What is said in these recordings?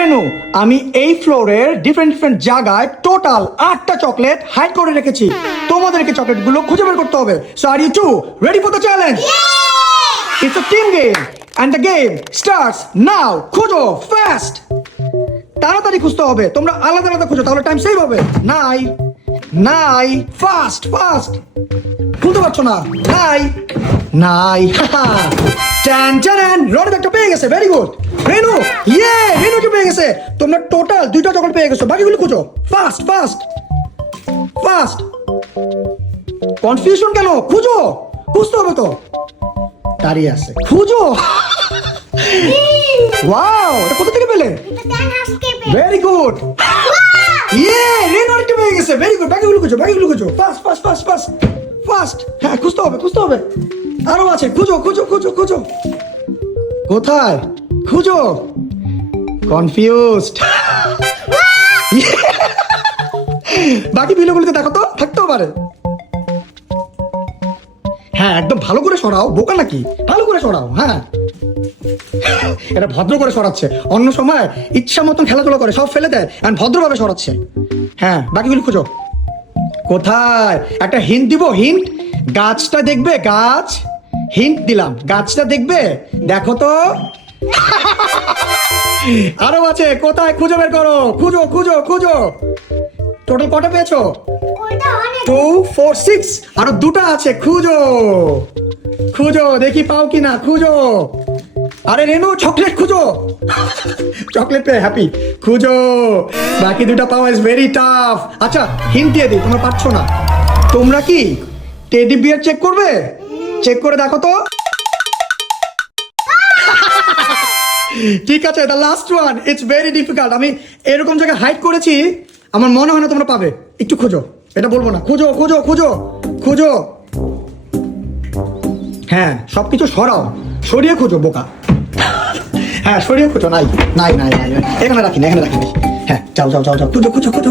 রেনু, আমি এই ফ্লোরের ডিফারেন্ট জায়গায় টোটাল 8টা চকলেট হাইড করে রেখেছি। তোমাদেরকে চকলেটগুলো খুঁজে বের করতে হবে। So are you two ready for the challenge? It's a team game and the game starts now. খুঁজো ফাস্ট, তাড়াতাড়ি খুঁজতে হবে। তোমরা আলাদা আলাদা খুঁজো, তাহলে টাইম সেভ হবে। নাই নাই, ফাস্ট ফাস্ট। খুলতে পারছো না? নাই নাই। টান টান, রনিত একটা পেয়ে গেছে, ভেরি গুড। রেনু, রেনুকে পেয়ে গেছে। তোমরা টোটাল 2টা চকলেট পেয়ে গেছো, বাকিগুলো খুঁজো ফাস্ট ফাস্ট ফাস্ট। কনফিউশন কেন? খুঁজো, খুঁজতে হবে তো। দাঁড়িয়ে আছে, খুঁজো। ওয়াও, এটা কোথা থেকে পেলে? Very good. রেনু আরেকটা পেয়ে গেছে, ভেরি গুড। বাকিগুলো খুঁজো fast fast fast fast fast. হ্যাঁ, খুঁজতে হবে। আরো আছে, খুঁজো। কোথায়? খুঁজো। কনফিউজড। বাকি বিলগুলোকে দেখো তো, থাকতেও পারে। হ্যাঁ, একদম ভালো করে সরাও, বোকা নাকি? ভালো করে সরাও। হ্যাঁ, এটা ভদ্র করে সরাচ্ছে। অন্য সময় ইচ্ছা মতন খেলাধুলা করে, সব ফেলে দেয়, আর ভদ্রভাবে সরাচ্ছে। হ্যাঁ, বাকিগুলো খুঁজো। কোথায়? একটা হিন্ট দিব, হিন্ট। গাছটা দেখবে, গাছ। হিন্ট দিলাম, গাছটা দেখবে, দেখো তো। আরো আছে, কোথায়? খুঁজে বের করো, খুঁজো। টোটাল কটা পেয়েছো? 2 4 6। আরো 2টা আছে, খুঁজো দেখি পাও কিনা, খুঁজো। আরে রেনু, চকলেট খুঁজো। চকলেট পেয়ে হ্যাপি, খুঁজো। বাকি 2টা পাওয়া ইজ ভেরি টাফ। আচ্ছা, হিন্ট দিয়ে দিই, তোমরা পাচ্ছ না। তোমরা কি টেডি বিয়ার চেক করবে? চেক করে দেখো তো। ঠিক আছে, the last one. It's very difficult. আমি এরকম জায়গায় হাইড করেছি, আমার মনে হয় না তোমরা পাবে। একটু খুঁজো, এটা বলবো না। খুঁজো। হ্যাঁ, সবকিছু সরাও, সরিয়ে খুঁজো, বোকা। হ্যাঁ, সরিয়ে খুঁজো। নাই। এখানে রাখি। হ্যাঁ, যাও।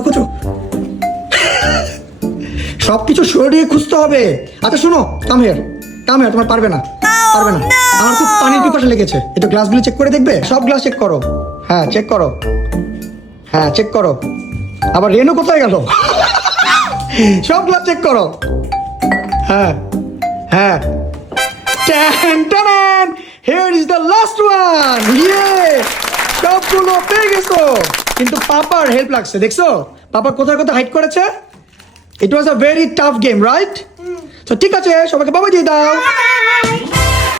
খুঁজো। সবকিছু সরিয়ে খুঁজতে হবে। আচ্ছা শোনো, কাম হিয়ার। তোমার পারবে না। আমার খুব পানির পিপাসা লেগেছে। একটু গ্লাসগুলো চেক করে দেখবে? সব গ্লাস চেক করো। হ্যাঁ, চেক করো। আবার রেনু কোথায় গেল? সব গ্লাস চেক করো। হ্যাঁ। Here is the last one. সবগুলো পেয়ে গেছো, কিন্তু পাপার হেল্প লাগছে। দেখছো পাপা কোথায় হাইড করেছে? It was a very tough game, right? So ঠিক আছে, সবাইকে বাবা দিয়ে দাও।